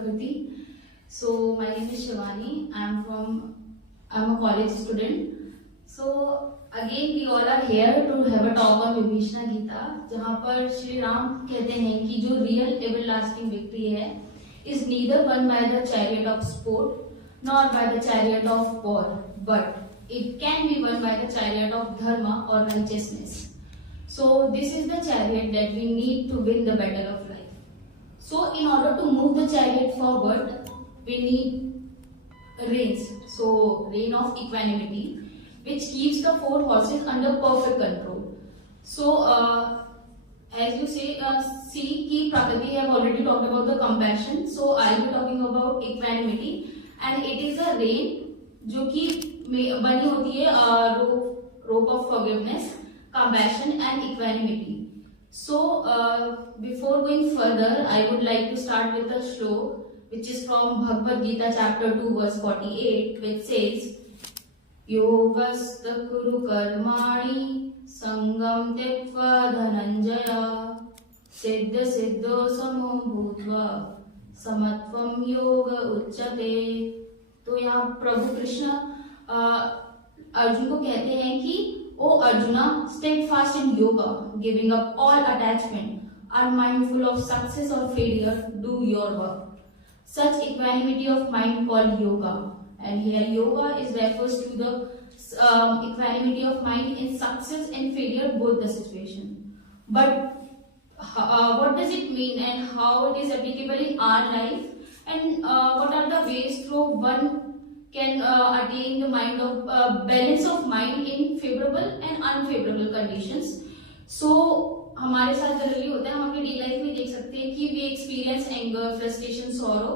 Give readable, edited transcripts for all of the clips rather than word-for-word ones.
Prakriti. So my name is Shivani. I'm a college student. So again we all are here to have a talk on Vibhishana Gita, जहाँ पर श्री राम कहते हैं कि जो real everlasting victory है is neither won by the chariot of sport nor by the chariot of war, but it can be won by the chariot of dharma or righteousness. So this is the chariot that we need to win the battle of life. So in order to move the chariot forward, we need reins. So rein of equanimity, which keeps the four horses under perfect control. So as you say, see, ki Prakriti have already talked about the compassion. So I'll be talking about equanimity, and it is a rein जो कि बनी होती है rope of forgiveness, compassion and equanimity. So before going further, I would like to start with a shlok which is from Bhagavad Gita chapter 2 verse 48, which says Yogastha kuru karmani sangam tyakva dhananjaya siddha siddho samo bhutva samatvam yoga uchyate. तो यहाँ प्रभु कृष्ण अर्जुन को कहते हैं कि O Arjuna, steadfast in yoga, giving up all attachment, unmindful of success or failure, do your work. Such equanimity of mind called yoga. And here yoga is refers to the equanimity of mind in success and failure, both the situation. But what does it mean and how it is applicable in our life, and what are the ways through one can attain the mind of balance of mind in favorable and unfavorable conditions. So हमारे साथ generally होता है, हम अपनी daily life में देख सकते हैं कि we experience anger, frustration, sorrow.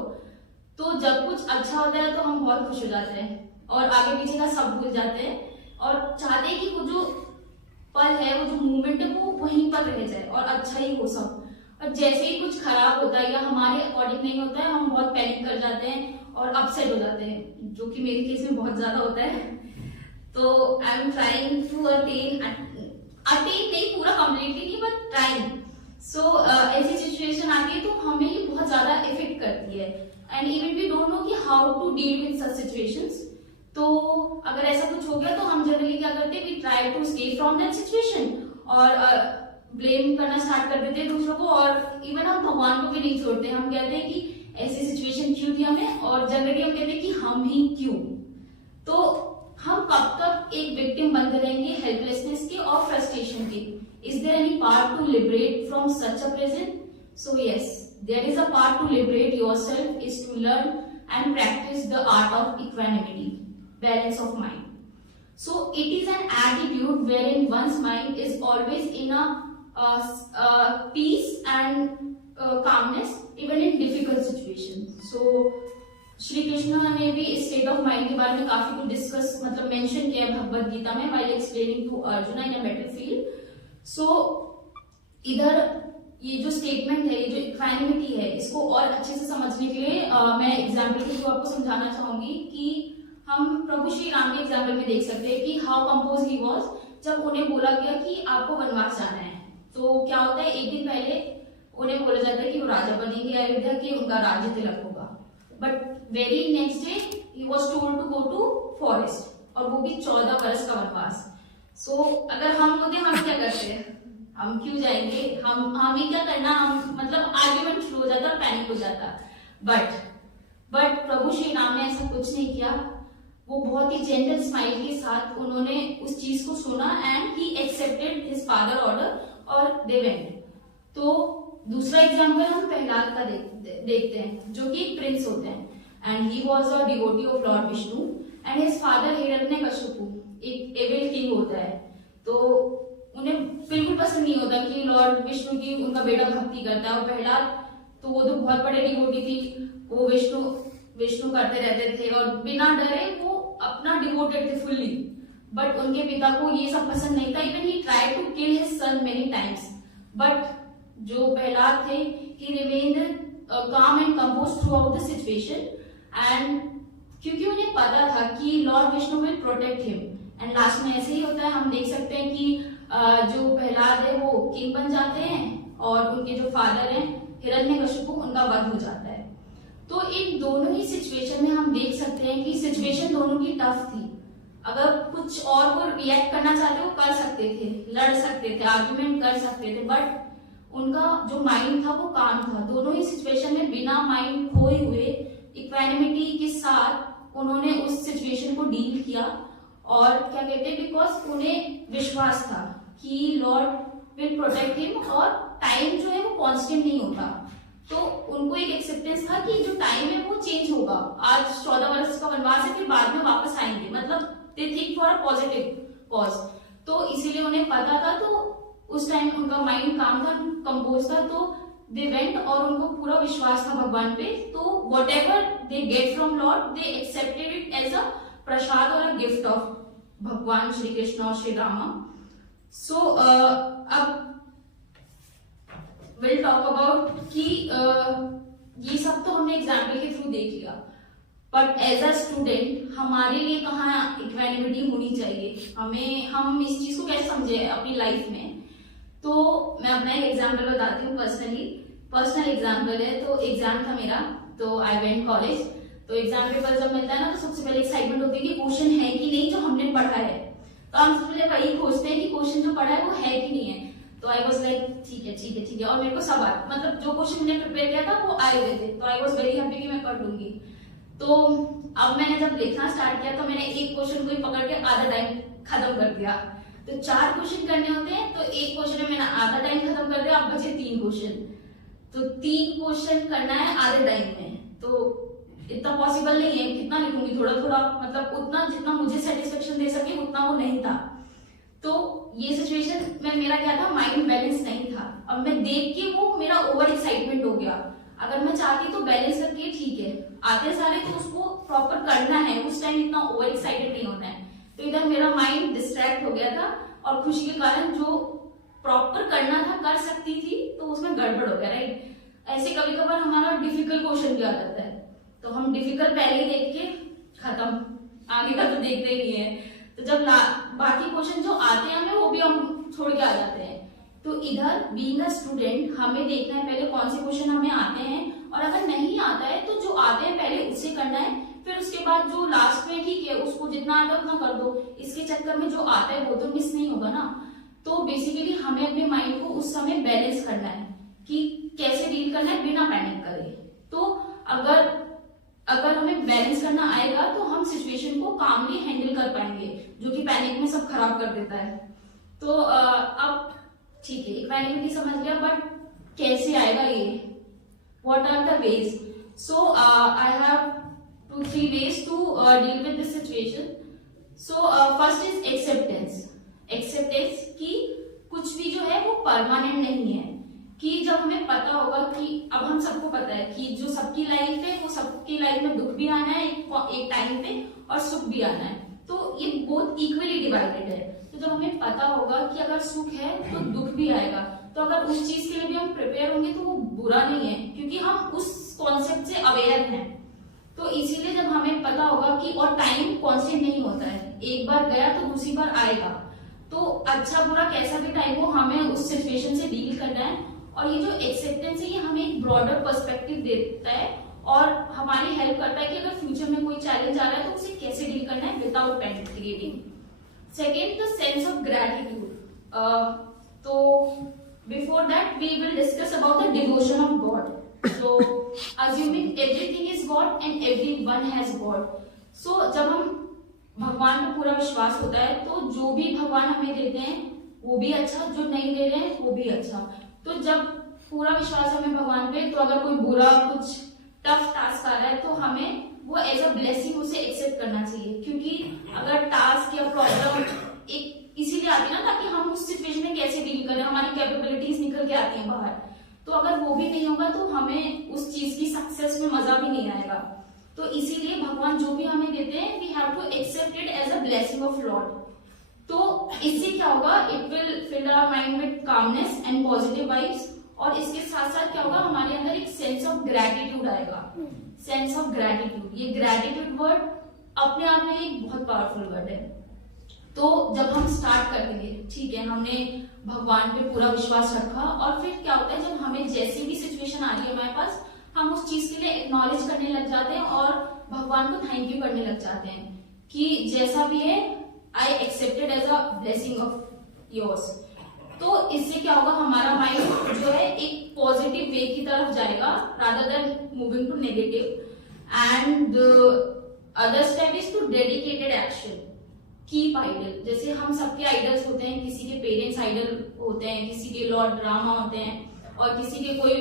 तो जब कुछ अच्छा होता है तो हम बहुत खुश हो जाते हैं और आगे पीछे का सब भूल जाते हैं और चाहते हैं कि वो जो पल है, वो जो मूवमेंट है, वो वहीं पर रह जाए और अच्छा ही हो सब. और जैसे ही कुछ खराब होता है या हमारे अकॉर्डिंग नहीं होता है, हम बहुत पैनिक कर जाते हैं और अपसेट हो जाते हैं, जो कि मेरे केस में बहुत ज्यादा होता है. तो I am trying to attain नहीं पूरा कंप्लीटली नहीं, बट ट्राइंग. सो ऐसी सिचुएशन आती है तो हमें ये बहुत ज्यादा इफेक्ट करती है, and even we don't know कि how to deal with such situations. तो अगर ऐसा कुछ हो गया तो हम जनरली क्या करते हैं, we try to stay from that situation और ब्लेम करना स्टार्ट कर देते हैं दूसरों को, और इवन हम भगवान को भी नहीं छोड़ते. हम कहते हैं कि ऐसी सिचुएशन क्यों थी हमें, और जनरली हम कहते हैं कि हम ही क्यों. तो हम कब तक एक विक्टिम बनते रहेंगे हेल्पलेसनेस के और फ्रस्ट्रेशन के. Is there any part to liberate from such a present? So yes, there is a part to liberate yourself, is to learn and practice the art of equanimity, balance of mind. So it is an attitude wherein one's mind is always in a peace and calmness even in difficult situations. So Shri Krishna ने भी इस state of mind के बारे में काफी कुछ discuss मतलब mention किया भगवद गीता में while explaining to Arjuna in a battlefield. So इधर ये जो स्टेटमेंट है, ये जो इक्वानिमिटी है, इसको और अच्छे से समझने के लिए मैं एग्जाम्पल के थ्रू आपको समझाना चाहूंगी कि हम प्रभु श्री राम के एग्जाम्पल में देख सकते हैं कि हाउ कंपोज ही वॉज. जब उन्हें बोला गया कि आपको वनवास जाना है, तो क्या होता है, एक दिन पहले उन्हें बोला जाता है कि वो राजा बनेंगे अयोध्या के, उनका राज्य तिलक होगा. But very next day he was told to go to forest, और वो भी 14 वर्ष का वनवास. सो अगर हम होते, हम क्या करते हैं, हम क्यों जाएंगे, हमें क्या करना, हम मतलब आर्ग्यूमेंट शुरू हो जाता, पैनिक हो जाता. बट प्रभु श्री राम ने ऐसा कुछ नहीं किया. वो बहुत ही जेंटल स्माइल के साथ उन्होंने उस चीज को सुना and he accepted his father order और दे वेंट. तो दूसरा एग्जांपल हम प्रहलाद का देखते हैं, जो कि एक प्रिंस होते हैं, and he was a devotee of Lord Vishnu, and his father Hiranyakashipu एक एविल किंग होता है. तो उन्हें बिल्कुल पसंद नहीं होता कि लॉर्ड विष्णु की उनका बेटा भक्ति करता है. और प्रहलाद तो वो तो बहुत बड़े डिवोटी थी, वो विष्णु करते रहते थे और बिना डरे वो अपना डिवोटेड थे फुल्ली. बट उनके पिता को ये सब पसंद नहीं था. Even he tried to kill his son many times, but जो प्रहलाद थे, he remained calm and composed throughout the situation, and क्योंकि उन्हें पता था कि Lord Vishnu will protect him. And last में ऐसे ही होता है, हम देख सकते हैं कि जो प्रहलाद है वो किंग बन जाते हैं और उनके जो फादर हैं हिरण्यकशिपु, उनका वध हो जाता है. तो इन दोनों ही सिचुएशन में हम देख सकते हैं कि सिचुएशन दोनों की टफ थी। अगर कुछ और वो रिएक्ट करना चाहते वो कर सकते थे, लड़ सकते थे, आर्ग्यूमेंट कर सकते थे, बट उनका जो माइंड था वो काम था। दोनों ही सिचुएशन में बिना माइंड खोए हुए इक्वानिमिटी के साथ उन्होंने उस सिचुएशन को डील किया। और क्या कहते हैं, बिकॉज उन्हें विश्वास था कि लॉर्ड विल प्रोटेक्ट हिम, और टाइम जो है वो कांस्टेंट नहीं होता। तो उनको एक एक्सेप्टेंस था कि जो टाइम है वो चेंज होगा। आज 14 वर्ष का वनवास है, फिर बाद में वापस आएंगे, मतलब they think for a positive cause. तो इसीलिए उन्हें पता था, तो उस टाइम उनका माइंड काम था, कंपोज था, तो दे वेंट, और उनको पूरा विश्वास था भगवान पे। तो whatever they get from lord they accepted it as a prasad और अ गिफ्ट ऑफ भगवान श्री कृष्ण और श्री रामा। सो अब विल टॉक अबाउट कि ये सब तो हमने एग्जाम्पल के थ्रू देख लिया, बट एज अ स्टूडेंट हमारे लिए कहाँ इक्वानिमिटी होनी चाहिए, हम इस चीज को कैसे समझे अपनी लाइफ में। तो मैं अपना एक एग्जाम्पल बताती हूँ, पर्सनल एग्जाम्पल है। तो एग्जाम था मेरा, तो आई वेंट कॉलेज। तो एग्जाम पेपर जब मिलता है ना, तो सबसे पहले एक्साइटमेंट होती है कि क्वेश्चन है कि नहीं जो हमने पढ़ा है। तो हम सबसे पहले वही खोजते हैं कि क्वेश्चन जो पढ़ा है वो है कि नहीं है। तो आई वॉज लाइक ठीक है, और मेरे को सब मतलब जो क्वेश्चन मैंने प्रिपेयर किया था वो आए हुए थे। तो आई वॉज वेरी हैप्पी कि मैं कर लूंगी। तो अब मैंने जब लिखना स्टार्ट किया तो मैंने एक क्वेश्चन को ही पकड़ के आधा टाइम खत्म कर दिया। तो 4 क्वेश्चन करने होते हैं, तो एक क्वेश्चन में मैंने आधा टाइम खत्म कर दिया, अब बचे 3 क्वेश्चन। तो 3 क्वेश्चन करना है आधे टाइम में, तो इतना पॉसिबल नहीं है। कितना लिखूंगी, थोड़ा थोड़ा, मतलब उतना जितना मुझे सेटिस्फेक्शन दे सके उतना वो नहीं था। तो ये सिचुएशन में मेरा क्या था, माइंड बैलेंस नहीं था। अब मैं देख के वो मेरा ओवर एक्साइटमेंट हो गया। अगर मैं चाहती तो बैलेंस करके ठीक है, आते सारे तो उसको प्रॉपर करना है, उस टाइम इतना ओवर एक्साइटेड नहीं होना है। तो इधर मेरा माइंड डिस्ट्रैक्ट हो गया था, और खुशी के कारण जो प्रॉपर करना था कर सकती थी तो उसमें गड़बड़ हो गया, राइट। ऐसे कभी कभार हमारा डिफिकल्ट क्वेश्चन भी आ जाता है, तो हम डिफिकल्ट पहले ही देख के खत्म, आगे का तो देखते ही नहीं है। तो जब बाकी क्वेश्चन जो आते हैं हमें वो भी हम छोड़ के आ जाते हैं। तो इधर बीइंग अ स्टूडेंट हमें देखना है पहले कौन से क्वेश्चन हमें आते हैं, और अगर नहीं आता है तो जो आते हैं पहले उससे करना है, फिर उसके बाद जो लास्ट में ठीक है उसको जितना आता है उतना कर दो। इसके चक्कर में जो आता है वो तो मिस नहीं होगा ना। तो बेसिकली हमें अपने माइंड को उस समय बैलेंस करना है कि कैसे डील करना है बिना पैनिक करे। तो अगर हमें बैलेंस करना आएगा तो हम सिचुएशन को कामली हैंडल कर पाएंगे, जो कि पैनिक में सब खराब कर देता है। तो अब ठीक है, इक्वानिमिटी समझ लिया, बट कैसे आएगा ये, what are the ways. So I have 2-3 ways to deal with this situation. So first is acceptance कि कुछ भी जो है वो परमानेंट नहीं है। कि जब हमें पता होगा कि अब हम सबको पता है कि जो सबकी लाइफ है वो सबकी लाइफ में दुख भी आना है एक टाइम पे, और सुख भी आना है। तो ये बहुत इक्वली डिवाइडेड है। तो जब हमें पता होगा कि अगर सुख है तो दुख भी आएगा, तो अगर उस चीज के लिए भी हम प्रिपेयर होंगे तो वो बुरा नहीं है, क्योंकि हम उस कॉन्सेप्ट से अवेयर हैं। तो इसीलिए जब हमें पता होगा कि और टाइम कांस्टेंट नहीं होता है, एक बार गया तो दूसरी बार आएगा। तो अच्छा बुरा कैसा भी टाइम हो हमें उस सिचुएशन से डील करना है। और ये जो एक्सेप्टेंस है ये हमें एक ब्रॉडर पर्सपेक्टिव देता है और हमारी हेल्प करता है कि अगर फ्यूचर में कोई चैलेंज आ रहा है तो उसे कैसे डील करना है without panic creating. Second, the sense of gratitude. तो before that we will discuss about the devotion of God. So assuming everything is God and everyone has God. So जब हम भगवान पर पूरा विश्वास होता है तो जो भी भगवान हमें देते हैं वो भी अच्छा, जो नहीं दे रहे हैं वो भी अच्छा। तो जब पूरा विश्वास हमें भगवान पे, तो अगर कोई बुरा कुछ टफ टास्क आ रहा है तो हमें वो एज अ ब्लेसिंग उसे एक्सेप्ट करना चाहिए। क्योंकि अगर टास्क या प्रॉब्लम एक इसीलिए आती है ना ताकि हम उस सिचुएशन में कैसे डील करें, हमारी कैपेबिलिटीज निकल के आती हैं बाहर। तो अगर वो भी नहीं होगा तो हमें उस चीज की सक्सेस में मजा भी नहीं आएगा। तो इसीलिए भगवान जो भी हमें देते हैं we have to accept it as a blessing of Lord. तो इससे क्या होगा, it will fill our mind with calmness and positive vibes. और इसके साथ साथ क्या होगा, हमारे अंदर एक सेंस ऑफ ग्रेटिट्यूड आएगा। सेंस ऑफ ग्रेटिट्यूड, ये ग्रेटिट्यूड वर्ड अपने आप में एक बहुत पावरफुल वर्ड है। तो जब हम स्टार्ट कर देंगे, ठीक है, हमने भगवान पे पूरा विश्वास रखा, और फिर क्या होता है जब हमें जैसी भी सिचुएशन आ रही है हमारे पास, हम उस चीज के लिए एक्नॉलेज करने लग जाते हैं और भगवान को थैंक यू करने लग जाते हैं कि जैसा भी है I accepted as a blessing of yours. तो इससे क्या होगा, हमारा माइंड जो है एक पॉजिटिव वे की तरफ जाएगा rather than moving to negative. And other step is to dedicated action, keep idle. जैसे हम सबके आइडल्स होते हैं, किसी के पेरेंट्स आइडल होते हैं, किसी के लॉर्ड रामा होते हैं और किसी के कोई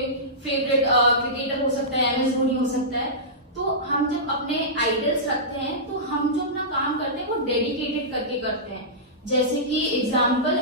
फेवरेट क्रिकेटर हो सकता है, MS धोनी हो सकता है। तो हम जब अपने आइडल्स रखते हैं तो हम जो अपना काम करते हैं वो डेडिकेटेड करके करते हैं। जैसे कि एग्जाम्पल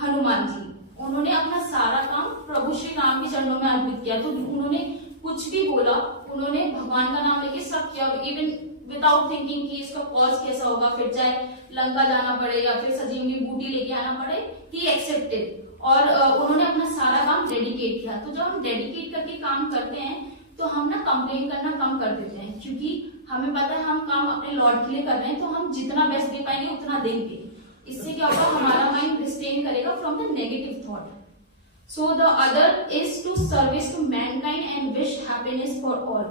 हनुमान जी, उन्होंने अपना सारा काम प्रभु श्री राम के चरणों में अर्पित किया। तो उन्होंने कुछ भी बोला, उन्होंने भगवान का नाम लेके सब किया, इवन विदाउट थिंकिंग कि इसका कॉज कैसा होगा, फिर चाहे लंका जाना पड़े या फिर सजीवनी बूटी लेके आना पड़े, ही एक्सेप्टेड। और उन्होंने अपना सारा काम डेडिकेट किया। तो जब हम डेडिकेट करके काम करते हैं तो हम ना कंप्लेन करना कम कर देते हैं, क्योंकि हमें पता है हम काम अपने लॉर्ड के लिए कर रहे हैं, तो हम जितना बेस्ट दे पाएंगे उतना देंगे। इससे क्या होगा, हमारा माइंड रिस्ट्रेन करेगा from the negative thought. So the other is to service to mankind and wish happiness for all.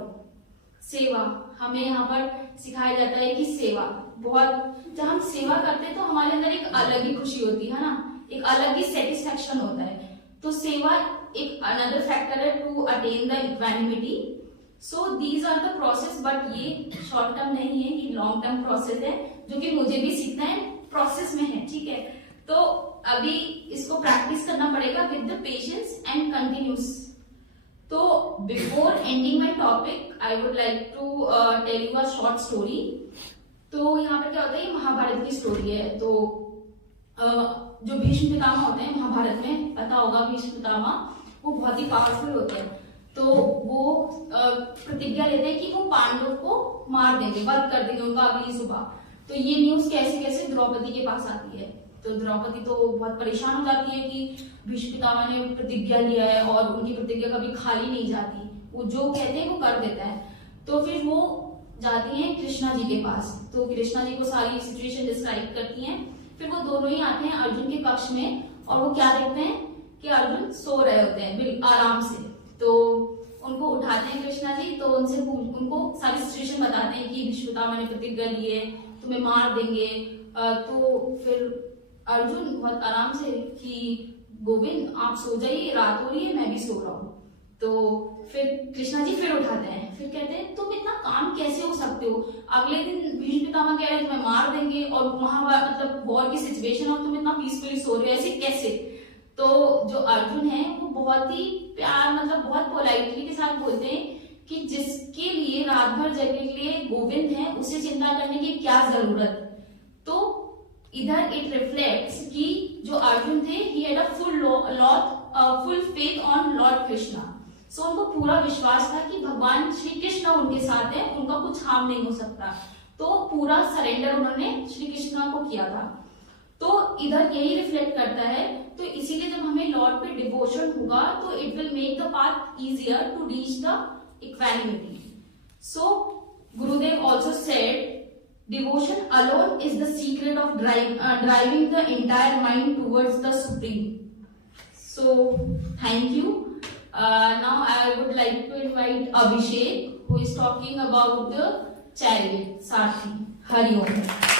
सेवा, हमें यहाँ पर सिखाया जाता है कि सेवा बहुत, जब हम सेवा करते हैं तो हमारे अंदर एक अलग ही खुशी होती है ना, एक अलग ही सेटिस्फेक्शन होता है। तो सेवा एक अनदर फैक्टर है to attain the equanimity. So these are the process, but ये शॉर्ट टर्म नहीं है, ये लॉन्ग टर्म प्रोसेस है जो कि मुझे भी सीखना है, प्रोसेस में है, ठीक है। तो अभी इसको प्रैक्टिस करना पड़ेगा with the patience and continuous. तो before ending my topic I would like to tell you a short story. तो यहाँ पर क्या होता है, ये महाभारत की स्टोरी है। तो जो भीष्म पितामह होते हैं महाभारत में, पता होगा भीष्म पितामह, वो बहुत ही पावरफुल होते हैं। तो वो प्रतिज्ञा लेते हैं कि वो पांडव को मार देंगे, वध कर देंगे उनका अगली सुबह। तो ये न्यूज कैसे कैसे द्रौपदी के पास आती है। तो द्रौपदी तो बहुत परेशान हो जाती है कि भीष्म पितामह ने प्रतिज्ञा लिया है और उनकी प्रतिज्ञा कभी खाली नहीं जाती, वो जो कहते हैं वो कर देता है। तो फिर वो जाती हैं कृष्णा जी के पास। तो कृष्णा जी को सारी सिचुएशन डिस्क्राइब करती हैं। फिर वो दोनों ही आते हैं अर्जुन के कक्ष में और वो क्या देखते हैं कि अर्जुन सो रहे होते हैं बिल्कुल आराम से। तो उनको उठाते हैं कृष्णा जी, तो उनको सारी सिचुएशन बताते हैं कि भीष्म पितामह ने प्रतिज्ञा ली है, तुम्हें मार देंगे। तो फिर अर्जुन बहुत आराम से कि गोविंद आप सो जाइए, रात हो रही है, मैं भी सो रहा हूँ। तो फिर कृष्णा जी फिर उठाते हैं, फिर कहते हैं तुम इतना काम कैसे हो सकते हो, अगले दिन भीष्म पितामह कह रहे हैं तुम्हें मार देंगे और मतलब वॉर की सिचुएशन और तुम इतना पीसफुली सो रहे हो, ऐसे कैसे। तो जो अर्जुन है वो बहुत ही प्यार मतलब बहुत पोलाइटली के साथ बोलते हैं कि जिसके लिए रात भर जगने के लिए गोविंद है, उसे चिंता करने की क्या जरूरत। तो इधर इट रिफ्लेक्ट्स कि जो अर्जुन थे ही had a full faith on lord Krishna. So उनको पूरा विश्वास था कि भगवान श्री कृष्ण उनके साथ है, उनका कुछ हार्म नहीं हो सकता। तो पूरा सरेंडर उन्होंने श्री कृष्ण को किया था। तो इधर यही रिफ्लेक्ट करता है। तो इसीलिए जब हमें लॉर्ड पे डिवोशन होगा तो it will make the path easier to reach the equanimity. So Gurudev also said devotion alone is the secret of driving the entire mind towards the supreme. So thank you. Now I would like to invite Abhishek, who is talking about the chariot Sarthi. Hari Om.